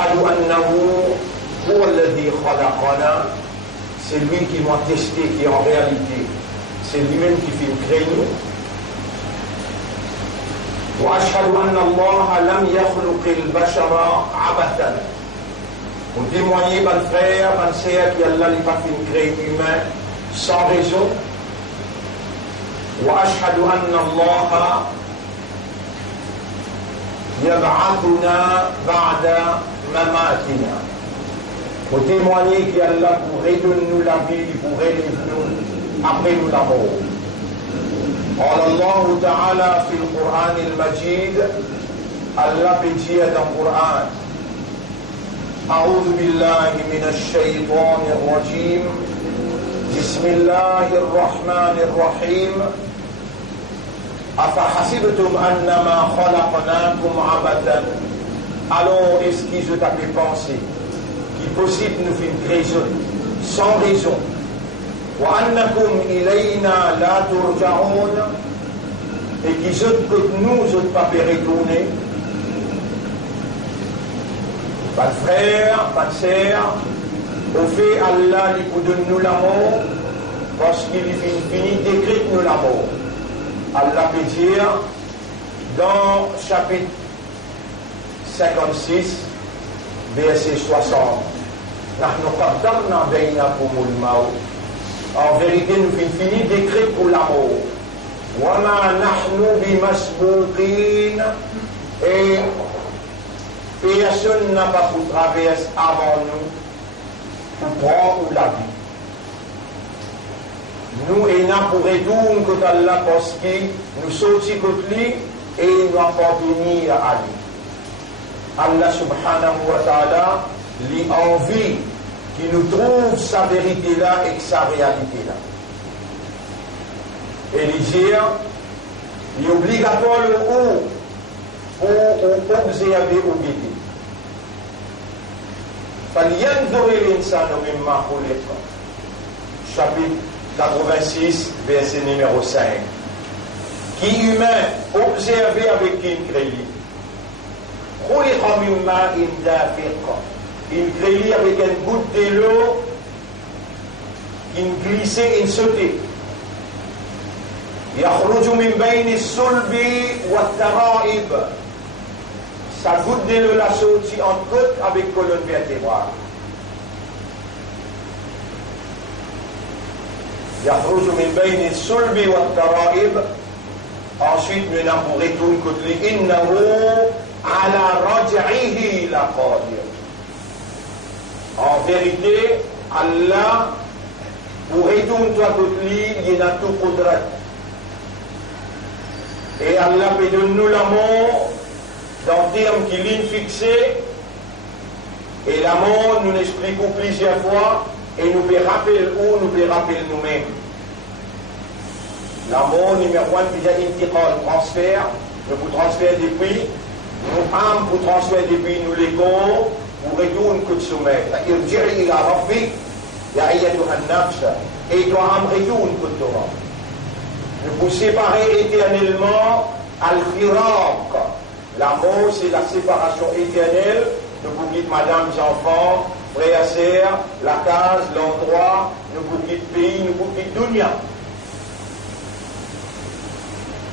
وأشهد أنه هو الذي خلقنا, c'est lui qui m'a testé, qui en réalité, c'est lui-même qui fait créer nous. وأشهد أن الله لم يخلق البشر عبثا. Pour témoigner, mon frère, mon sœur, qu'Allah n'a pas fait créer humain sans raison. وأشهد أن الله يبعثنا بعد مماتنا. Pour témoigner qu'Allah pourrait donner nous la vie, il pourrait nous après nous la mort. قال الله تعالى في القرآن المجيد, الله بيجي dans القرآن, أعوذ بالله من الشيطان الرجيم, بسم الله الرحمن الرحيم, أفحسبتم أنما خلقناكم عبثا. Alors est-ce que je t'avais pensé qu'il est possible de nous faire une raison sans raison, وأنكم إلينا لا ترجعون, et qu'ils que nous ne pas retourner. Pas de frère, pas de sœur, au fait Allah il vous donne nous la mort parce qu'il finit d'écrire nous la mort. Allah peut dire dans chapitre 56 verset 60, نحن قدرنا بينكم الموت. En vérité, nous finissons d'écrire pour la mort. وَمَا نَحْنُ بِمَسْبُوقِينَ, et personne n'a pas pu traverser avant nous pour prendre la vie. Nous, et n'a pour retourner contre Allah parce que nous sortis contre lui et nous appartenir à lui. Allah subhanahu wa ta'ala lui envie qui nous trouve sa vérité là et sa réalité là. Et les dire, il est obligatoire le haut pour observer ou guider. فَلْيَنْظُرِ الْإِنسَانُ مِمَّا خُلِقَ. Chapitre 86, verset numéro 5. Qui humain, observer avec qui il crée. خُلِقَ مِنْ مَاءٍ دَافِقٍ. Il crée avec une goutte de l'eau qui glissait et sautait. يخرج من بين الصلب والترائب. Sa goutte de l'eau la sortie en côte avec colonne vertébrale. يخرج من بين الصلب والترائب. Ensuite nous n'avons pour retourner côté إنه على رجعه لقادر. En vérité, Allah, pour retourner toi côté lui, il a tout qudrat. Et Allah peut donner nous la mort dans le terme qui ligne fixée. Et la mort, nous l'expliquons plusieurs fois. Et nous peut rappeler où, nous peut rappeler nous-mêmes. La mort numéro 1, c'est l'intiqal, transfert. Nous pouvons transférer depuis. Nous âmes pour transférer depuis nous les corps. Pour retourner que de sommeil. C'est-à-dire, il a raffique. Ya ayyatuha an-nafs. Et toi, âme retourne que de Torah. Nous pouvons séparer éternellement al-firaq. La mort, c'est la séparation éternelle. Nous pouvons quitter madame, enfants, frères, sœurs, la case, l'endroit. Nous pouvons quitter le pays, nous pouvons quitter dunya.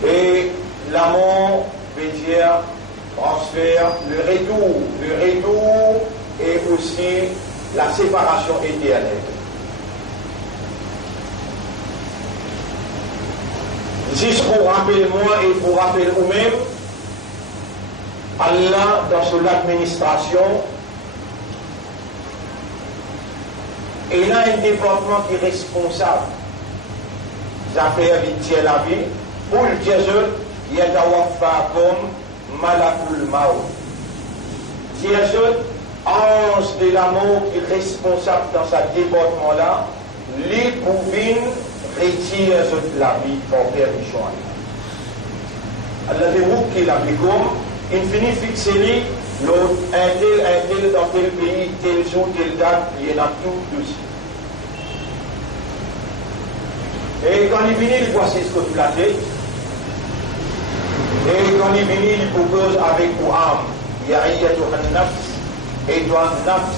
Et la mort, veut dire transfert, le retour et aussi la séparation éternelle. Juste pour rappeler moi et pour rappeler vous-même, Allah, dans son administration, il a un développement qui est responsable des affaires de la vie. Pour le dire, yatawaffakum malakul maut. Dieu, ange de la mort qui est responsable dans ce développement-là, lui pouvait retire la vie pour permission. Allah dit qu'il a il finit fixer l'autre, un tel dans tel pays, tel jour, telle date, il y en a tout dessus. Et quand il finit, il voit ce que tu l'as fait. Et quand il finit, il propose avec ou âme, ya ayyatuha an-nafs, إدوى النفس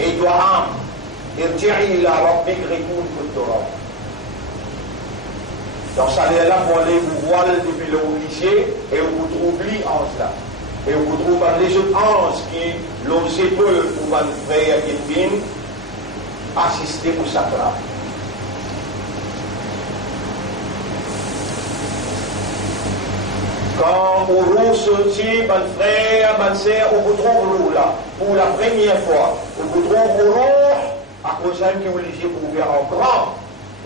إدوى عام ارجعي إلى ربك ركون كالتراب. Donc ça est là pour aller vous voir depuis le lycée et vous trouvez en cela. Et vous trouvez les autres anges qui l'ont peu pour un frère qui vient assister au sacre. Quand on roule sorti, mon frère, ma sœur, on vous trouve là, pour la première fois. On vous trouve roule, à cause d'un qui vous lisez pour ouvrir en grand,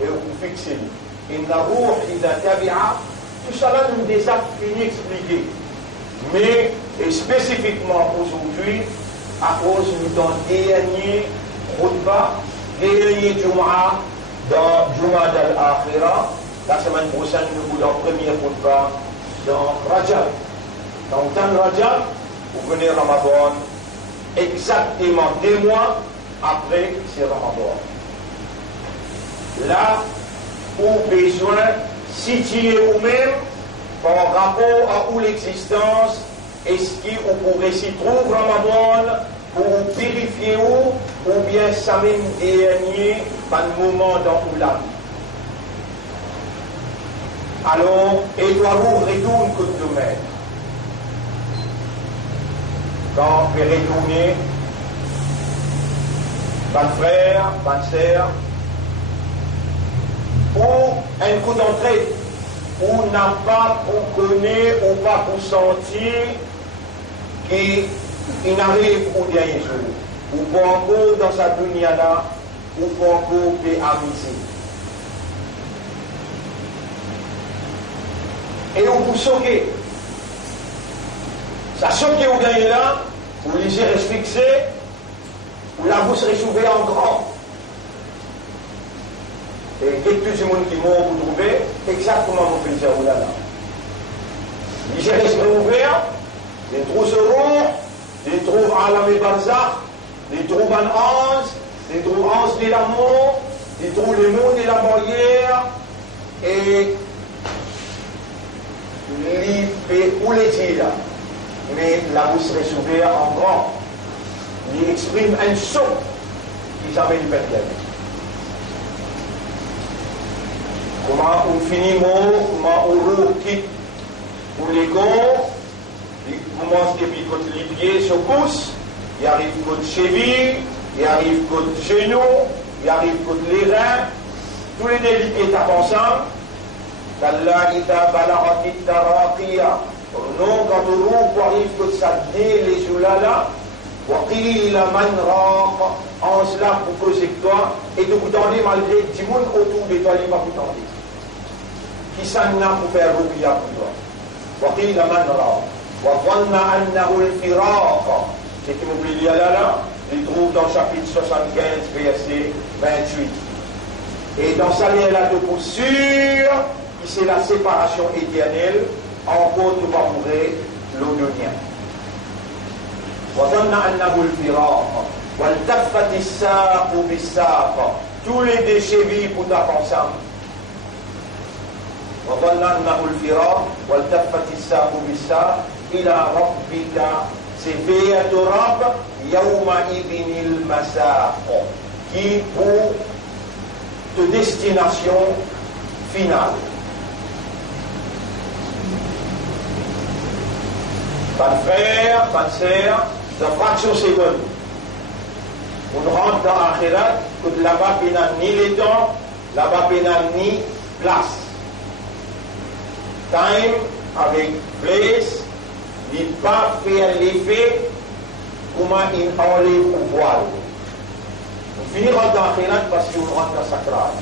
et on vous fixe. Il n'a roule, il n'a tabia, tout ça là, nous des actes finis expliqués. Mais, et spécifiquement aujourd'hui, à cause de notre dernier khutbah, dernier Jum'a, dans Jum'a d'Al-Akhira, la semaine prochaine, nous avons la première khutbah dans Rajab. Dans le temps de Rajab, vous venez Ramadan, exactement 2 mois après c'est Ramadan. Là, vous avez besoin de situer vous-même par rapport à où l'existence, est-ce que vous pourrez s'y trouver Ramadan pour vous purifier ou bien ça même dernier par le moment dans où la vie. Alors, Edouard retourne que de domaine. Quand vous retournez, votre frère, votre sœur, ou un coup d'entrée, ou n'a pas pour connaître ou pas pour sentir qu'il n'arrive au dernier jour, ou pas encore dans sa dunya là, ou pas encore des amusés. Et on vous choquez. Ça choque au gagnez là, vous lisez reste fixé, ou la bouche serait ouverte en grand. Et quelques monde qui m'ont vous trouvé, exactement vous faites ça là. Lisez reste ouvert, les trous se roulent, les trouvent à la Barzakh, les trouvent en ange, les trouvent ange de l'amour, les trouvent le monde de la barrière, et il fait où les dire, mais la bouche serait ouverte en grand. Il exprime un son qui jamais du perdre. Comment on finit mot, comment on quitte pour les gants, il commence depuis côté les pieds se pousse, il arrive côté cheville, il arrive côté genou, il arrive côté les reins, tous les deux pieds tapent ensemble. Allah ita balaghatit taraqiya. Non, quand on roule, arrive que ça dé les joulala, wa qila man raq, en cela pour causer que toi, et de vous tendre malgré du monde autour de toi, il va vous tendre. Qui s'en a pour faire ruqya pour toi? Wa qila man raq, wa dhanna annahu al-firaq. C'est qui m'oublie là, il trouve dans le chapitre 75, verset 28. Et dans sa ligne là de pour sûr, c'est la séparation éternelle, encore tu vas mourir l'odonien. Tous les déchets pour ta ensemble. Qui pour de destination finale. Pas de frère, pas de sœur, de fraction seconde. On rentre dans l'akhirat, que là-bas, il n'y a ni les temps, là-bas, il n'y a ni place. Time avec place, il n'est pas faire l'effet comment il enlève au voile. On finit dans l'akhirat parce qu'on rentre dans Sakrat.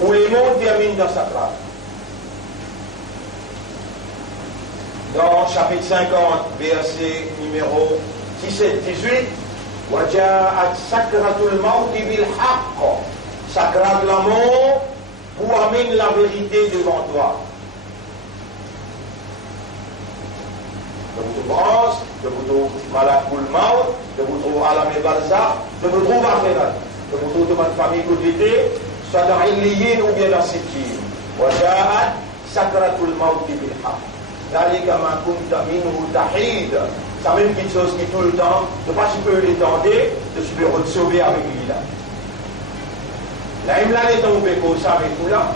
Où les mots terminent dans Sakrat. Dans chapitre 50, verset numéro 17-18, وَجَاءَتْ سَكْرَةُ الْمَوْتِ بِالْحَقِّ. Sakrat la mort pour amener la vérité devant toi. De vous trouver, de vous trouver malade pour le maut, de vous trouver à la Barzakh, de vous trouver à Akhirat, de vous trouver dans ma famille côté, soit dans Illiyin ou bien dans Sittin. وَجَاءَتْ سَكْرَةُ الْمَوْتِ بِالْحَقِّ. ذلك ما كنت منه تحيد Ça même quelque chose qui tout le temps, ne pas tu peux l'étendre, tu peux te sauver avec lui là. Là, il m'a dit qu'on ça avec tout là.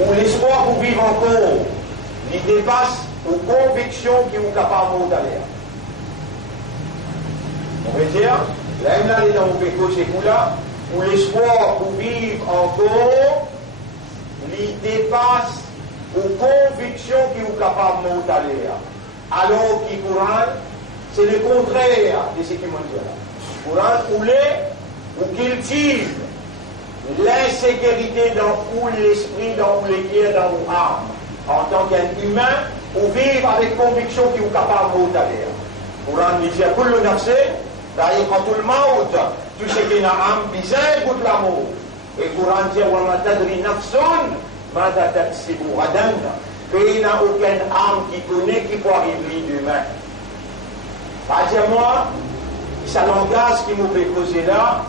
Où l'espoir pour vivre encore, il dépasse aux convictions qui sont capables de d'aller. On veut dire, là, il m'a dit qu'on c'est tout là, où l'espoir pour vivre encore, il dépasse aux convictions qui sont capables de d'aller. Alors qu'il Coran, c'est le contraire de ce qui m'a dit là. Coran, ou qu'il tire l'insécurité dans où l'esprit, dans où les pieds, dans où l'âme, en tant qu'humain, ou vivre avec conviction qui est capable de d'aller. Coran dit, pour le nafse, d'ailleurs, quand tout le monde, tout ce qui est dans l'âme, bizarre, goûte l'amour. Et Coran dit, wa ma tadri nafsun, ma taksibu radan. Il n'y a aucune âme qui connaît qui peut arriver demain. C'est-à-dire, moi, ce langage qui nous fait causer là,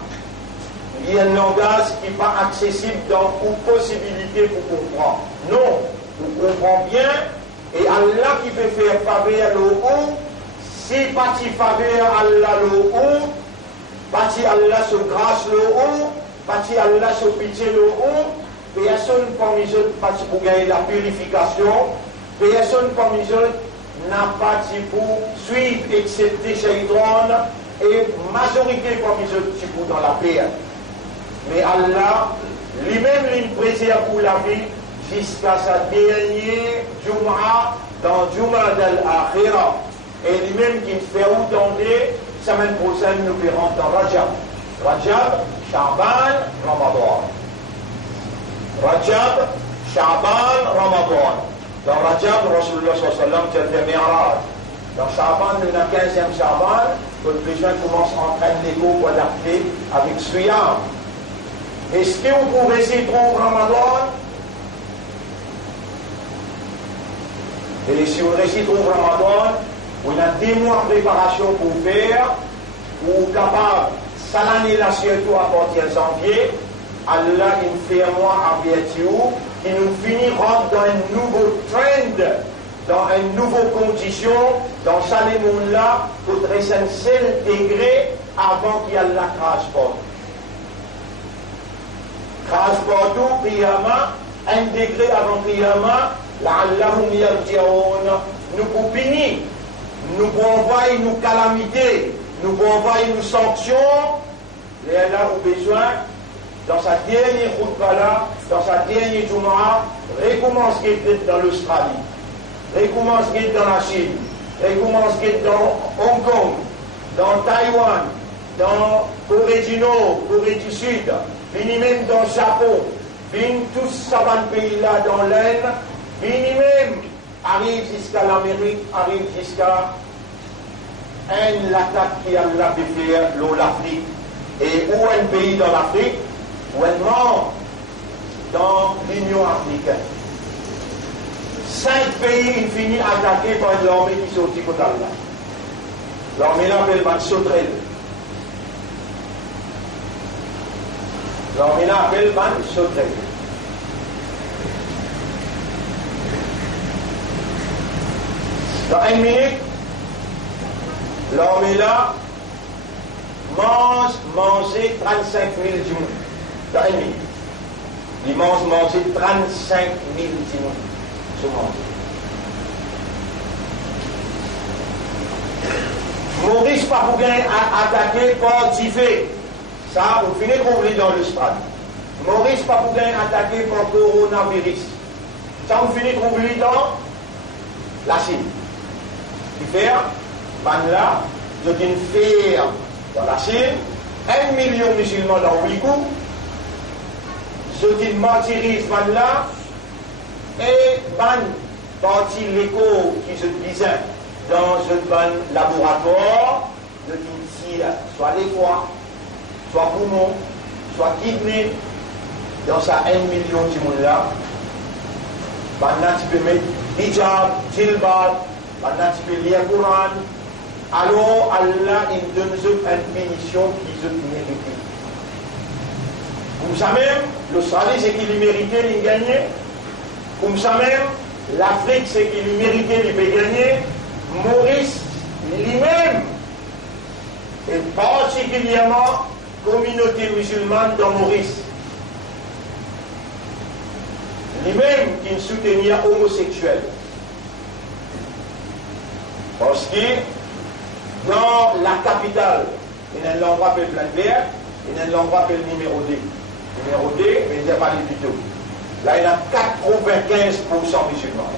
il y a un langage qui n'est pas accessible dans une possibilité pour comprendre. Non, on comprend bien, et Allah qui peut faire faveur le haut, si pas tu faveur Allah le haut, pas tu Allah se grâce le haut, pas tu Allah se pitié le haut, personne parmi eux pour gagner la purification, personne parmi eux n'a pas pour suivre, excepté Shaitan, et majorité parmi eux pour dans la paix. Mais Allah, lui-même, il préserve pour la vie jusqu'à sa dernière Jum'a dans Jum'a d'Al-Akhira. Et lui-même qui fait entendre, semaine prochaine, nous verrons dans Rajab. Rajab, Sha'ban, Ramadan. Rajab, Sha'ban, Ramadan. Dans Rajab, Rasulullah sallallahu alayhi wa sallam, c'est le Mi'raj. Dans Sha'ban, le 15e Sha'ban, quand les gens commencent à entraîner les cours pour adapter avec Suyam. Est-ce que vous pouvez s'y trouver Ramadan? Et si vous récitez Ramadan, on a 10 mois de préparation pour faire, ou capable de salaner la surtout à partir de janvier, Allah il fait moi à vertu, qui nous finira dans un nouveau trend, dans une nouvelle condition, dans ce monde-là, pour dresser un seul degré avant qu'il y ait la crash porte. Crash porte, Qiyama, un degré avant Qiyama, la'allahum yarji'un, nous pour punir, nous pour envoyer nos calamités, nous pour envoyer nos sanctions, et Allah a besoin, dans sa dernière khutbah, dans sa dernière Jumu'ah, recommence dans l'Australie, recommence dans la Chine, recommence dans Hong Kong, dans Taïwan, dans Corée du Nord, Corée du Sud, fini même dans le Japon, fini tous ces pays-là dans l'Inde, fini même arrive jusqu'à l'Amérique, arrive jusqu'à l'attaque qui a fait l'Afrique. Et où un pays dans l'Afrique, ou un membre dans l'Union africaine. 5 pays, il finit attaqués par une armée qui sortit côté là. L'armée là appelle Ban Sotrel. L'armée là appelle Ban Sotrel. Dans 1 minute, l'armée là manger 35 000 djouns. Dans 1 minute. Il manger 35 000 djouns. Maurice pas pour gagner attaqué par Tifé. Ça, vous finissez qu'on oublie dans le stade. Maurice pas pour gagner attaqué par coronavirus. Ça, vous finissez qu'on oublie dans la Chine. Qui fait, ban là, je dis une ferme dans la Chine, 1 million de musulmans dans Ouïghour, je dis martyrise ban là, et ban parti l'écho qui se disait dans un laboratoire, je dis soit les foies, soit poumon, soit kidney, dans ça 1 million de monde là, ban là tu peux mettre hijab, jilbab, ban là tu peux lire Coran. Alors Allah il donne une punition qu'ils ont méritée. Comme ça même, l'Australie c'est qu'il méritait, il gagnait. Comme ça même, l'Afrique c'est qu'il méritait, il peut gagner. Maurice lui-même, et particulièrement communauté musulmane dans Maurice, lui-même qui ne soutenait homosexuel. Parce que dans la capitale, il y a un endroit appelé Plaine-Verte, il y a un endroit appelé numéro D. Numéro D, mais il n'y a pas les plutôt. Là, il y a 95% musulmans.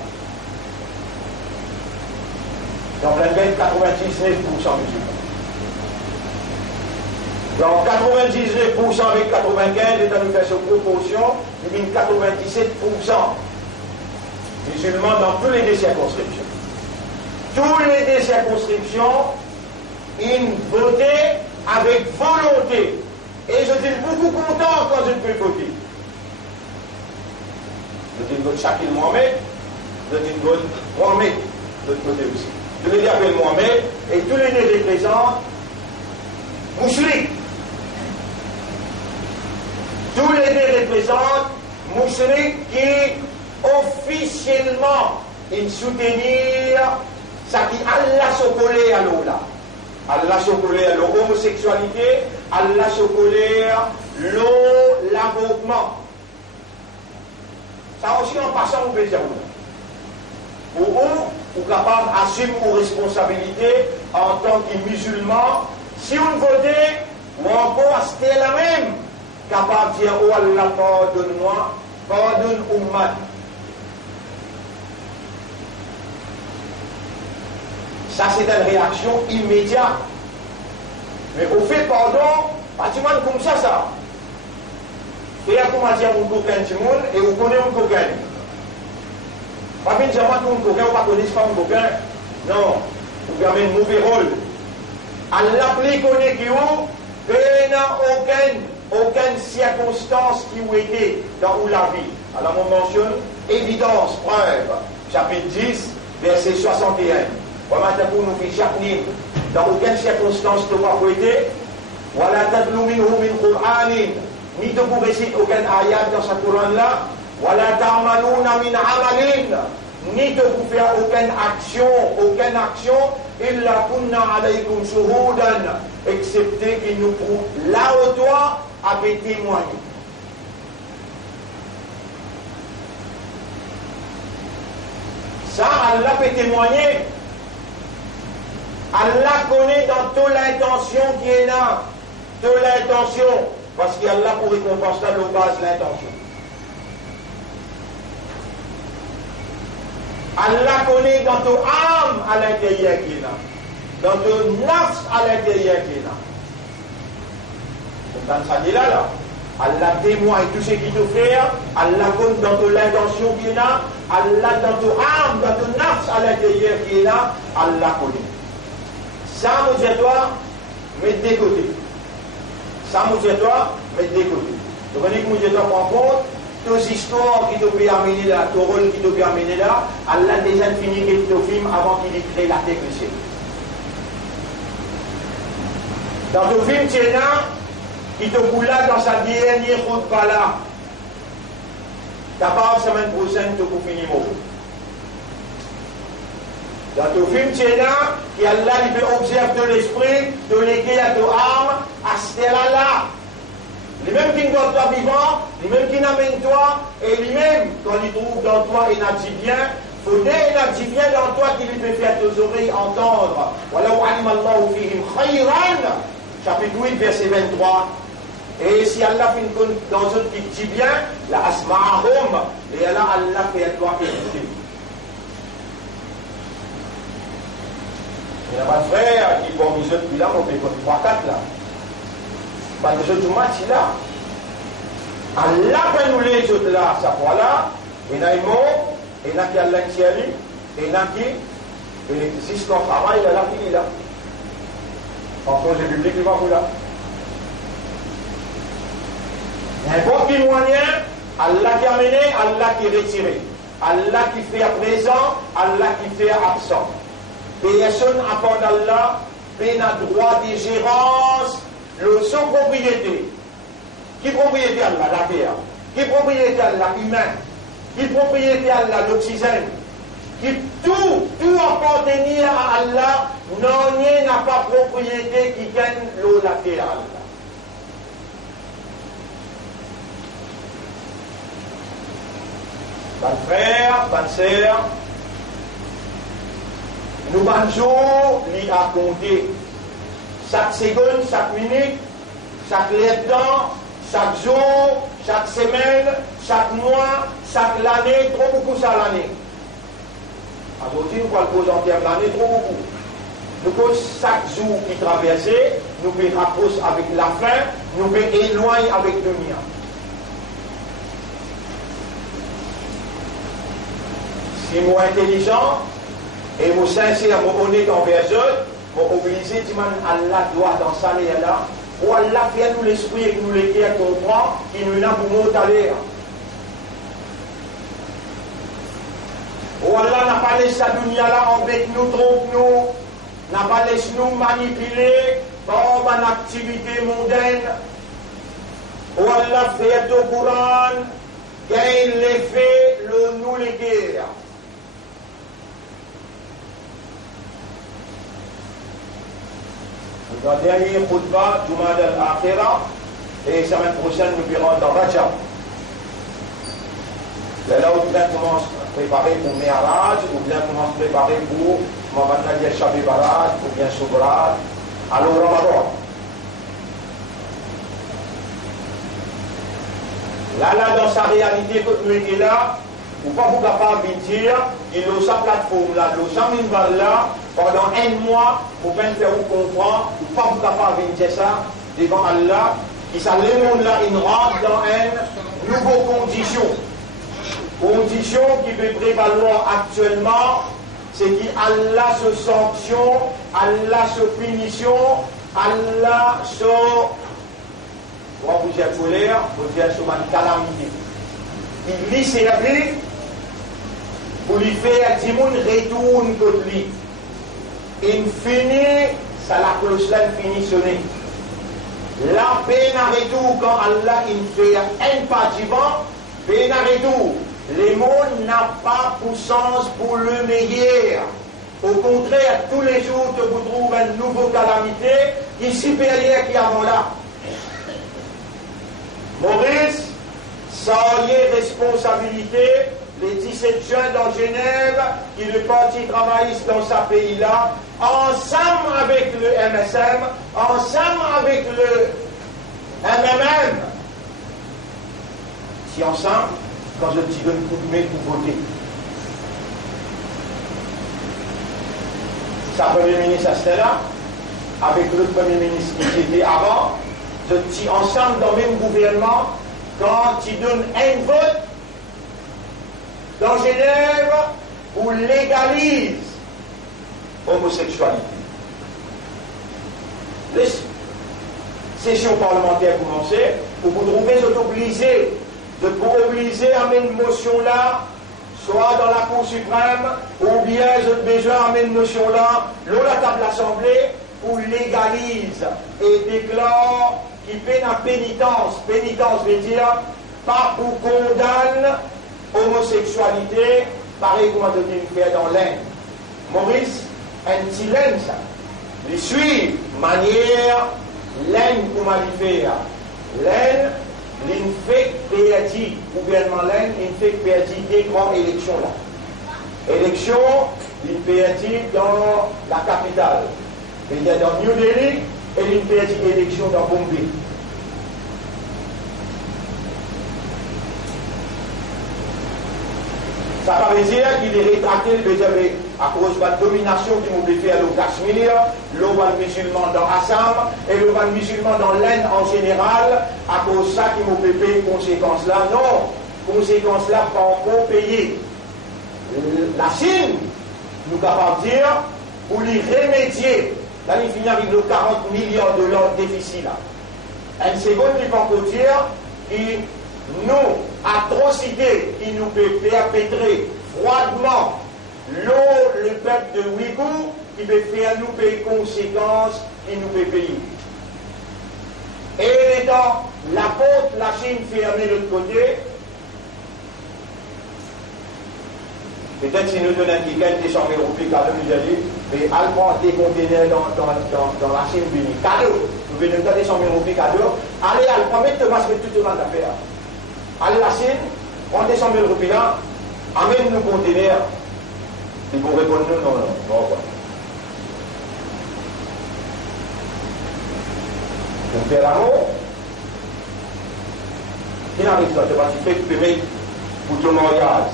Dans Plaine-Verte, 99% musulmans. Dans 99% avec 95, étant nous fait cette proportion, il y a 97% musulmans dans toutes les deux circonscriptions. Toutes les deux circonscriptions, ils votaient avec volonté. Et je suis beaucoup content quand je peux voter. Je dis vote Shakil Mohamed, je dis vote Mohamed de l'autre côté aussi. Je les appelle Mohamed et tous les deux représentent Mouchrik. Tous les deux représentent Mouchrik qui officiellement ils soutenir ça qui Allah se collait à l'eau là. Allah se collait à l'homosexualité, Allah se collait à l'avortement. Ça aussi en passant au plaisir. Pour vous capable d'assumer vos responsabilités en tant que musulman, si vous votez, ou encore c'était la même, capable de dire oh Allah pardonne-moi, pardonne Ummat. Ça, c'est une réaction immédiate. Mais au fait, pardon, pratiquement comme ça. Et à comment dire un coquin du monde, et vous connaissez un coquin. Pas bien dire moi un coquin, ou pas connaître pas un coquin. Non, vous avez un mauvais rôle. À l'appeler connaît qui vous, il n'y a aucune circonstance qui vous était dans la vie. Alors on mentionne évidence, preuve, chapitre 10, verset 61. Dans aucune circonstance ne pas prêter, voilà tadlu minhu min Qur'anin, ni te vous réciter aucun ayat dans ce Coran-là, voilà ta'maluna min amalin, ni te vous faire aucune action, illa kunna alaykum shuhudan, excepté qu'il nous prouve là où toi avait témoigné. Ça, Allah peut témoigner. Allah connaît dans toute l'intention qui est là, toute l'intention, parce qu'Allah pour récompenser la base l'intention. Allah connaît dans ton âme à l'intérieur qui est là, dans ton nafs à l'intérieur qui est là. Donc ça dit là, Allah témoigne tout ce qu'il te fait, Allah connaît dans ton intention qui est là, Allah dans ton âme, dans ton nafs à l'intérieur qui est là, Allah connaît. Ça, mon Dieu, toi, mettez de côté. Ça, mon Dieu, toi, mettez de côté. Donc, on dit que mon Dieu, toi, prend compte, toutes les histoires qui t'ont pu amener là, ton rôle qui t'ont pu amener là, Allah déjà fini le film avant qu'il ait créé la terre du ciel. Dans le film, tu es là, qui te boule là dans sa dernière route par là. T'as pas la semaine prochaine, tu peux finir mot. Dans ton film, tu es là, qui Allah il peut observer de l'esprit, de l'équer à ton âme, à ce là. Les mêmes qui dans toi vivant, les mêmes qui n'amènent toi, et lui-même, quand il trouve dans toi un dit bien, il faut dire un dit bien dans toi qui lui peut faire tes oreilles entendre. Voilà où animallahu fihim khayran, chapitre 8, verset 23. Et si Allah fait une compte dans eux qui dit bien, la asma'ahum, et là Allah fait à toi écouter. Il n'y a pas de frère qui vont nous autres, puis là, on fait comme 3-4 là. Pas de autres, tout match là. Allah peut nous les autres là, ça fois là, il y en a un mot, il y en a qui a l'intérieur, il y en a qui, si c'est ton travail, il y en a qui est là. En congé public, il va vous là. N'importe quel moyen, Allah qui a mené, Allah qui est retiré. Allah qui fait à présent, Allah qui fait absent. Personne à part d'Allah n'a droit de gérance, le son propriété. Qui propriété Allah, la terre? Qui propriété Allah, humain? Qui propriété Allah, l'oxygène? qui tout appartenir à Allah, non n'a pas propriété qui gagne l'eau latérale. Ban frère, ban sœur, nous banjons li à compter chaque seconde, chaque minute, chaque temps, chaque jour, chaque semaine, chaque mois, chaque année, trop beaucoup ça l'année. Aujourd'hui, nous parlons cause en termes d'année, trop beaucoup. Nous cause chaque jour qui traverse, nous pouvons rapprocher avec la fin, nous pouvons éloigner avec le mien. Si moi intelligent et moi sincère, moi honnête envers eux, moi obligé, tu Allah doit dans ça et là, ou Allah fait nous l'esprit et nous les cœurs comprend, qui nous n'a pour nous aller. Ou Allah n'a pas laissé la dunya là, embête nous, trompe nous, n'a pas laissé nous manipuler par une activité mondaine. Ou Allah fait au Coran, gagne l'effet, le nous les guerres. Dans le dernier khutbah, Jumad al-Akhira, et semaine prochaine, nous verrons dans Rajab. C'est là où bien commence à préparer pour Mi'raj, ou bien commence à préparer pour Mohamed Shabi Barat, ou bien Sobrat, alors Ramadan. Là, dans sa réalité, quand nous étions là, ou pas vous capable de dire, il a sa plateforme là, il a sa minval là, pendant un mois, pour bien faire vous comprendre, ou pas vous capable de dire ça devant Allah, et ça, le monde là, il rentre dans une nouvelle condition. Condition qui peut prévaloir actuellement, c'est qu'Allah se sanction, Allah se punition, Allah se, vous êtes colère, vous êtes sur une calamité. Il lit ses rêves, pour lui faire dire retourne contre lui. Il finit, ça la cloche là, il finit sonner. La peine à retour quand Allah il fait un pas divin, peine à retour. Les mots n'ont pas pour sens pour le meilleur. Au contraire, tous les jours que vous trouvez une nouvelle calamité qui est supérieure qui avant là. Maurice, ça y est responsabilité. Les 17 jeunes dans Genève, qui le parti travailliste dans ce pays-là, ensemble avec le MSM, ensemble avec le MMM. Si ensemble, quand je dis un coup de main pour voter. Sa premier ministre c'était là, avec le premier ministre qui était avant, je dis ensemble dans le même gouvernement, quand il donne un vote, dans Genève, on légalise l'homosexualité. Les sessions parlementaires commencées, vous trouvez obligé pour obliger à mettre une motion là, soit dans la Cour suprême, ou bien j'ai besoin à mettre une motion là, l'eau la table l'Assemblée, pour légalise et déclare qu'il fait la pénitence. Pénitence veut dire pas pour condamner homosexualité, pareil comme on dit faire dans l'Inde. Maurice, un petit laine ça. Il suit manière l'Inde comme il fait. L'Inde, il fait perdu, gouvernement l'Inde, il fait perdu des grandes élections là. Élection, il perdu dans la capitale. Il y a dans New Delhi et il perdu élection dans Bombay. Ça veut dire qu'il est rétracté à cause de la domination qui m'a fait au Cachemire, l'Ovan musulman dans Assam et l'Ovan musulman dans l'Inde en général, à cause de ça qui m'a fait payer conséquences là. Non, conséquences là pas encore payées. La Chine, nous sommes capables de dire, pour lui remédier, là il finit avec le 40 milliards de dollars de déficit là. Une seconde, il faut dire, qu'il nous, atrocités qui nous peut perpétrer froidement le peuple de Ouïghour, qui peut faire nous payer conséquences, qui nous peut payer. Et étant la côte, la Chine fermée de l'autre côté, Peut-être si nous donnons quelqu'un qui 100 000 roupies cadeau, nous allons dire, mais elle prend des conteneurs dans la Chine, cadeau. Nous venons donner 100 000 roupies cadeau. Allez, elle promet de masquer tout le monde d'affaires. Allez, la Chine, prend des 100 000 roupies là, amène nos conteneurs. Ils vont répondre non, non, non. Donc, faire l'amour, qui n'arrive pas, tu peux mettre pour ton mariage.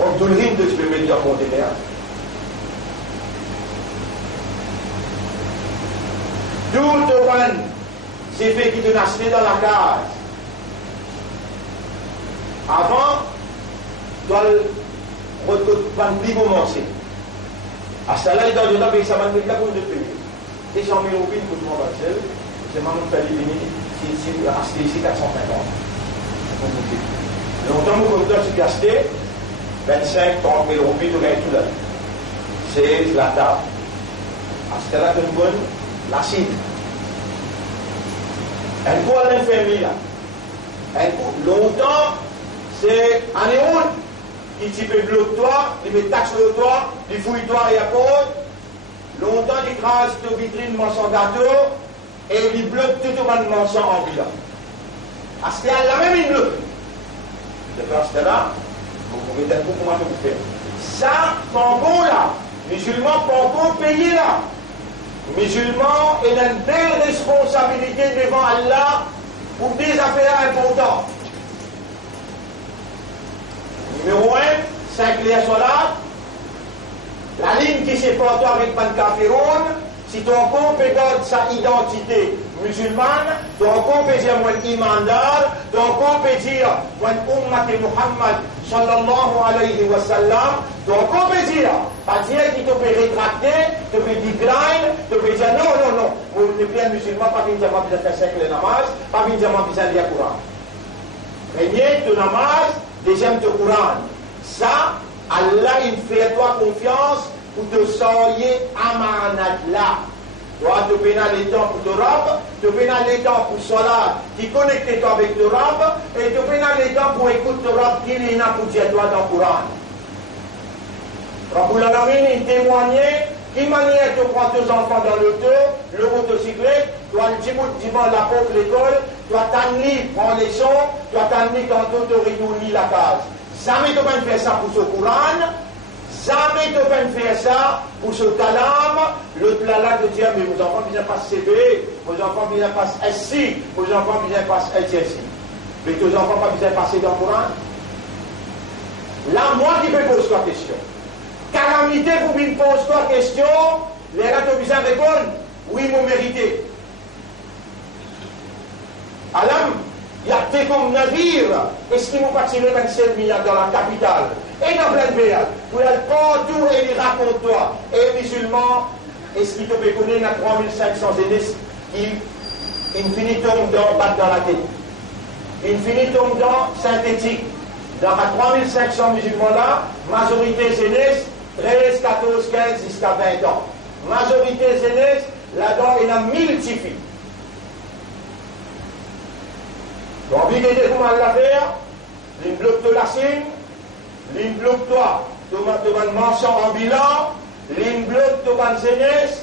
On tout le rythme que tu peux mettre dans le conteneur. Tout le monde, c'est fait qui te acheté dans la case. Avant, tu dois le plus commencer. À ce là, il doit donner un ça va nous pour de payer. Et 100 000 roupies pour tout le monde seul, c'est maintenant que tu as éliminé, si tu as acheté ici 450. Longtemps, nous, comme tu as acheté, 25, 30 000 roupies, tu gagnes tout là. C'est la table. À ce là, tu as une bonne, la cible. Elle court à l'infirmier là. Elle court. Longtemps, c'est un héros qui type bloque toi, il met taxe sur toi, il fouille toi et à côté. Longtemps, il crase ta vitrine, mensonge gâteau, et il bloque tout le monde mensonge en bilan. À ce là, la même il bloque. Depuis à ce là, vous pouvez être beaucoup comment vous faire. Ça, Pango là, musulman, Pango payé là. Musulman, il a une belle responsabilité devant Allah pour des affaires importantes. Numéro 1, 5 liens solat. La ligne qui sépare toi avec Ban Kafiroun, si ton compte garde sa identité musulmane, ton compte peut dire mon imandar, ton compte peut dire mon ummat Muhammad sallallahu alayhi wa sallam, ton compte peut dire, pas dire qui te peut rétracter, te peut décline, te peut dire non, non, non, vous n'êtes pas musulman, pas besoin de faire 5 les namaz, pas besoin de lire le Coran. Premier, ton namaz, deuxième, ton Coran. Ça, Allah, il fait toi confiance pour te sortir amanat là. Toi, tu peux les temps pour te robe, tu peux les temps pour salat, qui connecte toi avec le robe, et tu peux les temps pour écouter le robe qui est là pour dire toi dans le Coran. Rabbul Alamin, il témoignait, qui manière tu prends tes enfants dans l'auto, le motocyclette, toi le dimanche la porte l'école, toi t'ennuies, prends les sons, toi t'ennuies quand tu retournes la case. Jamais tu peux faire ça pour ce Coran, jamais tu peux faire ça pour ce Kalam, l'autre là de dire, mais vos enfants ne pas CB, vos enfants ne pas SC, vos enfants ne pas SC. Mais tes enfants ne pas passer dans le Coran. Là, moi qui me pose la question. Calamité pour me pose la question, les gars te disent répondre, oui, vous méritez. Alam, il y a des comme navire, est-ce qu'ils vont pas tirer 27 milliards dans la capitale et dans plein de pays, pour aller partout et ils racontent toi. Et musulmans, est-ce qu'ils te connaissent dans 3500 églises qui infinitum dans la tête, infinitum dans synthétique. Dans ma 3500 musulmans là, majorité jeunesse, 13, 14, 15 jusqu'à 20 ans. Majorité jeunesse, là-dedans, il a multiplié. Donc, il y a comment la faire, il bloque de la Chine, il bloque toi, tu vas mention en bilan, il bloque de la jeunesse,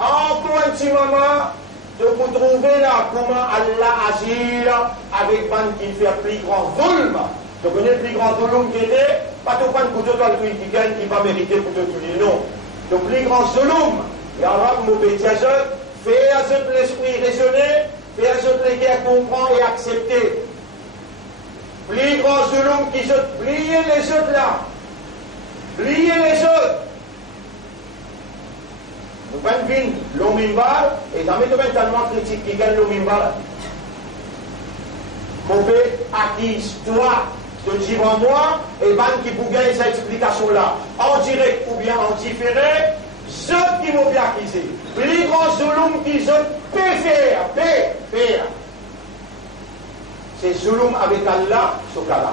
encore un petit moment, tu peux trouver là comment Allah agit avec un qui fait plus grand zulm. Tu connais le plus grand zulm qui était, pas tout prendre pour tout le politicienne qui va mériter pour tout le non. Le plus grand zulm, il y a un mauvais diagène, fait à ce l'esprit raisonner, fait à ce les guerres comprendre et accepter. Plus grand zulm qui se plier les autres là. Plier les autres. Nous prenons bien l'omimbar, et jamais de même tellement critique qui gagne l'omimbar. Mauvais acquis, toi, te dis en moi, et ban qui pour gagner cette explication-là, en direct ou bien en différé, ceux qui m'ont bien acquis. Plus grand zulm qui se peut faire. C'est zulm avec Allah, ce cas-là.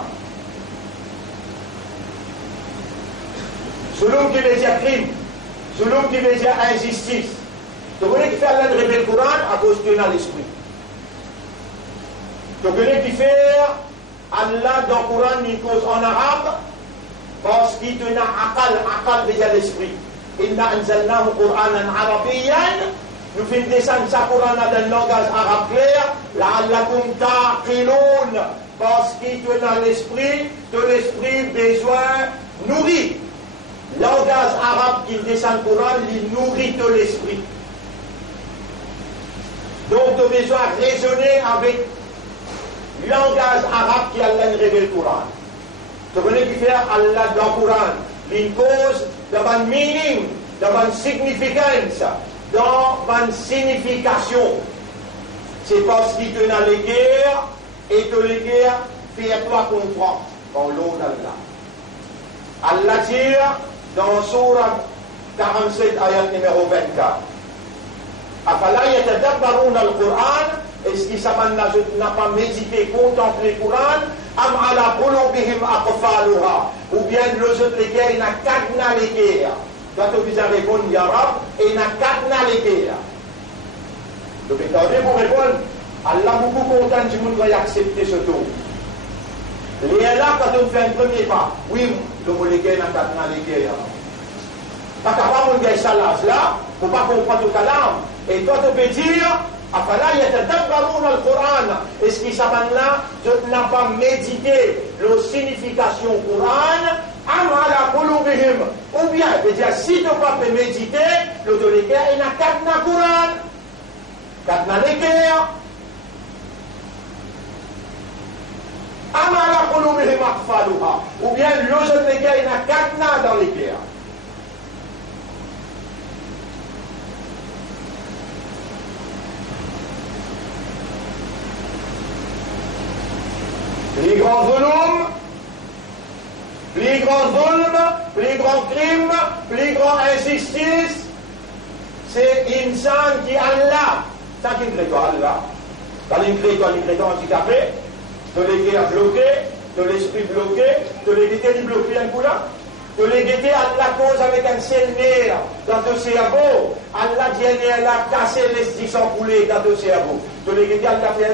Zulm qui veut dire crime. Zulm qui veut dire injustice. Tu connais qui fait Allah de révéler le Coran à cause de l'esprit. Tu connais qui fait Allah dans le Coran, il cause en arabe, parce qu'il te n'a aqal veut dire l'esprit. Inna anzalnahu Qur'anan arabiyyan, nous faisons descendre sa Qur'an dans le langage arabe clair, la'allakum ta'qiloun, parce qu'il te n'a l'esprit, de l'esprit besoin nourri. Langage arabe qui descend le Coran, il nourrit de l'esprit. Donc, tu as besoin de raisonner avec le langage arabe qui Allah révèle le Coran. Tu connais qui fait Allah dans le Coran, une cause, dans une meaning, dans une significance, dans une signification. C'est parce qu'il te n'a les guerres, et que les guerres, fais-toi comprendre dans l'eau d'Allah. Allah dit dans Surah 47, ayat numéro 24. Afala yatadabbaruna al-Qur'an, est-ce qu'ils n'a pas médité, contemplé le Coran, am ala qulubihim aqfaluha, ou bien les autres lesquels, il n'a qu'à les guerres. Quand vous avez répondu, ya Rab, et il n'a qu'à les guerres. Donc, attendez pour répondre, Allah beaucoup content du monde va accepter ce tour. Et là, quand on fait un premier pas, oui, le mot les guerres n'a qu'à les guerres. Parce qu'à part mon gars salage là, pour pas comprendre tout calam. Et toi, tu peux dire, afala yatadabbaruna al-Qur'an. Est-ce qu'il s'appelle là, je n'ai pas médité la signification Qur'an, am ala qulubihim. Ou bien, je veux dire, si tu n'as pas médité, l'autorité, il n'a qu'à Qur'an. Qu'à les guerres. Am ala qulubihim aqfaluha. Ou bien, l'autorité, il n'a qu'à dans les guerres. Les grands volumes, les grands zulms, les grands crimes, les grands injustices, c'est insan qui Allah. Ça qui crée quoi Allah? Quand il crée handicapé, de les guerres bloquées, de l'esprit bloqué, de les guetter bloqués un coup là, de les guetter à la cause avec un seul nerf dans le cerveau. Allah dit elle a cassé les 600 coulées dans le cerveau. De les guetter à la faire,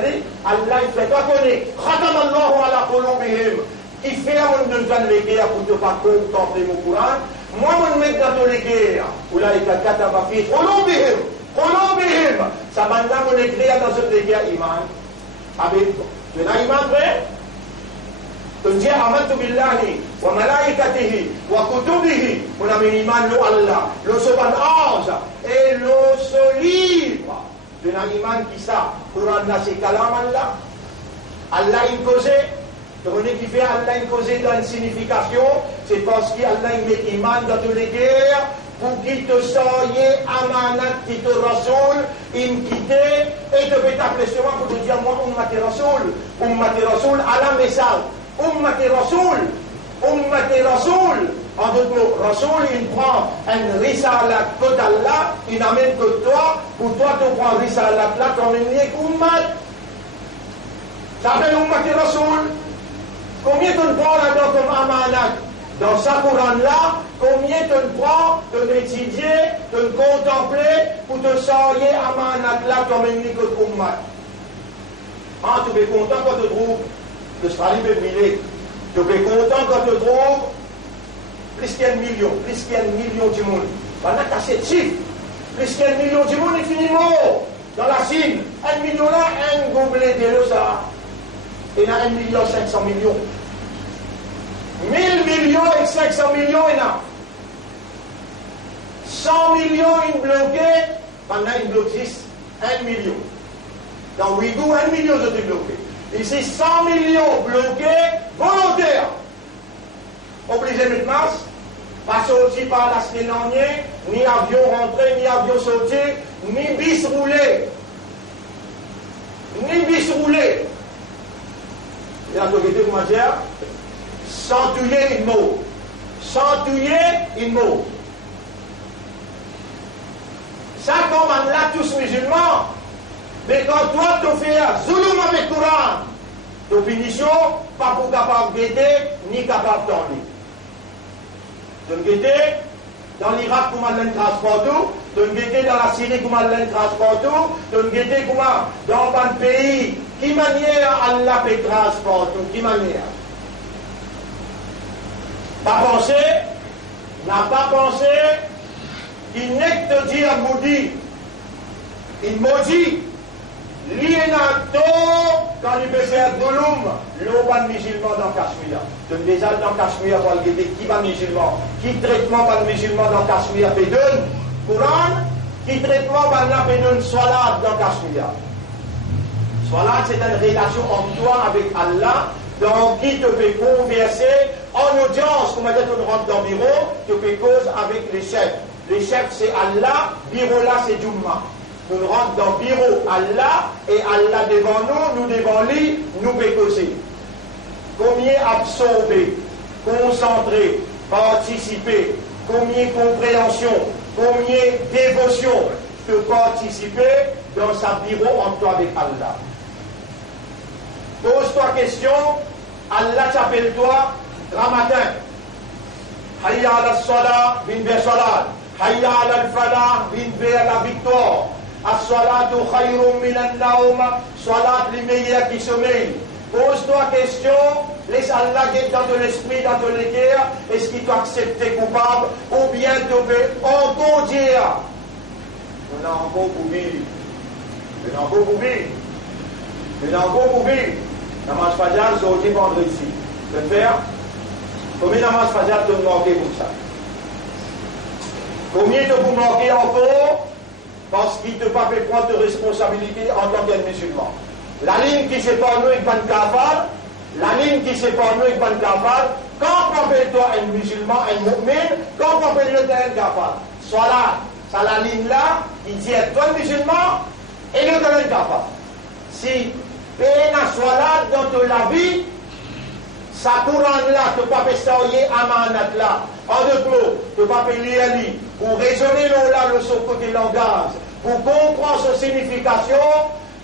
Allah il fait pas connaître. Khatamallahu ala qulubihim. Il fait un de les guerres pour ne pas contempler mon Coran. Moi, je me mets dans les guerres. Ou là, il y a kataba fi qulubihim. Qulubihim. Ça maintenant, on écrit dans cette guerre iman. Avec, tu as iman vrai? تنجي آمنت بالله وملائكته وكتبه on a mis iman lo Allah lo soban ange et lo livre de un iman qui ça Coran là c'est kalam Allah Allah imposé donc qui fait Allah imposé dans une signification c'est parce qu'Allah met iman dans toutes les guerres pour qu'il te soyez amanat qui te rasoul in quitter et te fait appeler sur moi pour te dire moi ummati rasoul à la message Ummati Rasoul, en d'autres mots, Rasoul, il prend un risalat que d'Allah, il n'amène que toi, pour toi, tu prends un risalat là, comme une ligue Ummat. Ça s'appelle Ummati Rasoul. Combien tu prends là-dedans comme amanat? Dans sa Coran là, combien tu prends de l'étudier, de le contempler, pour te sortir amanat là, comme une ligue Ummat? Ah, tu es content quand tu trouves de Staline de Millet. Tu es content quand tu trouves plus qu'un million du monde. On a cassé de chiffres. Plus qu'un million du monde est fini mort. Dans la Chine, 1 million là, un gobelet de l'eau, ça. Il y a 1,5 million. 1000 millions et 500 millions, il y a 100 millions, ils bloqués. Pendant ils bloquent 1 million. Dans Ouïghour, 1 million de bloqués. Ici, 100 millions bloqués, volontaires. Obligés de mettre masse, pas sorti par la semaine dernière, ni avion rentré, ni avion sorti, ni bis roulé. Ni bis roulé. Et la vérité, comment dire? Sans tuer une mot. Sans tuer une mot. Ça, comme on l'a tous musulmans. Mais quand toi, tu fais un zulum avec le Coran, ta punition, pas pour capable de guetter, ni capable d'en lire. De guetter dans l'Irak, comment l'on transporte, de guetter dans la Syrie, comment l'on transporte, de guetter comment dans un pays, qui manière Allah peut transporter, qui manière. Pas pensé, n'a pas pensé, il n'est que te dire maudit. Il maudit. L'ienato, quand il peut faire Douloum, l'eau pas de musulman dans Cachemire. Donc déjà dans Cachemire, pour le guider, qui va musulman? Qui traitement pas de musulman dans Cachemire? Pédone, Courant, qui traitement pas de pédone Salat dans Cachemire? Salat, c'est une relation entre toi avec Allah, dans qui te fait converser en audience. Comme on dit, on rentre dans le bureau, tu fais cause avec les chefs. Les chefs, c'est Allah, bureau là, c'est Jumma. Nous rentrons dans le bureau Allah, et Allah devant nous devant lui, nous peut causer. Combien absorber, concentrer, participer, combien compréhension, combien dévotion de participer dans sa bureau en toi avec Allah. Pose-toi question, Allah t'appelle toi grand matin. Hayya ala salat, bin vers salat. Hayya ala al-falah, bin vers la victoire. As-salatu khayrum minan naum, salat les meilleurs qui sommeillent. Pose-toi question, laisse Allah guider dans ton esprit, dans ton cœur, est-ce qu'il t'a accepté coupable, ou bien tu peux encore dire, on a encore pour vivre, on a encore pour vivre, on a encore pour vivre. Namaz Fajr, c'est aujourd'hui vendredi. Tu peux faire? Combien de Namaz Fajr tu as manqué pour ça? Combien te vous manquez encore? Parce qu'il ne peut pas faire prendre de responsabilité en tant que musulman. La ligne qui sépare nous et Ban Kafar, la ligne qui sépare nous et Ban Kafar, quand on appelle toi un musulman, un mu'min, quand on appelle le un Kafar, soit là, c'est la ligne là, il dit toi un musulman et le un Kafar. Si Péna soit là dans la vie, sa couronne là, tu ne peux pas faire amanat là. En deux mots, tu ne peux pas lire lui, pour raisonner là, le son côté langage, pour comprendre sa signification,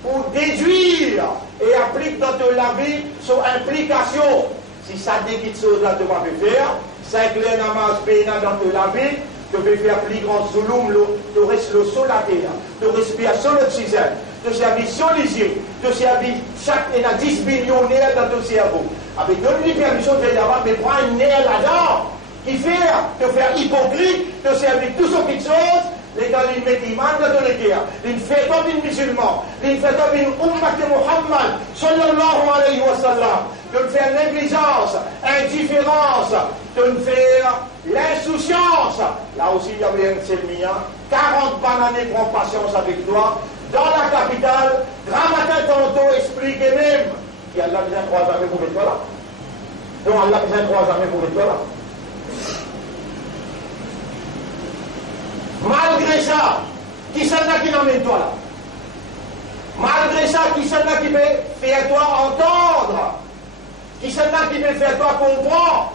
pour déduire et appliquer dans la vie son implication. Si ça dit quelque chose là, tu ne peux pas faire, 5 les namaz Péna dans la vie, tu peux faire plus grand zulum, tu restes le sol à terre, tu respires sur l'oxygène, tu servir sur les yeux, tu servir chaque 10 millionnaires dans ton cerveau. Avec donne-lui permission de d'avoir, mais prends un nerf là-dedans, qui fait te faire hypocrite, te servir tout ce qui chose, les gars, ils mettent iman dans ton cœur, ils fait comme un musulman, ils fait comme une ummat de Muhammad, sallallahu alayhi wa sallam, de faire négligence, indifférence, de faire l'insouciance. Là aussi, il y avait un Selmia, 40 bananes prend patience avec toi. Dans la capitale, grand matin tantôt expliquez même qu'il y a Allah besoin de 3 armées pour être là. Donc Allah besoin de 3 armées pour être là. Malgré ça, qui s'en a qui n'emmène toi là? Malgré ça, qui s'en a qui peut faire toi entendre? Qui s'en a qui peut faire toi comprendre?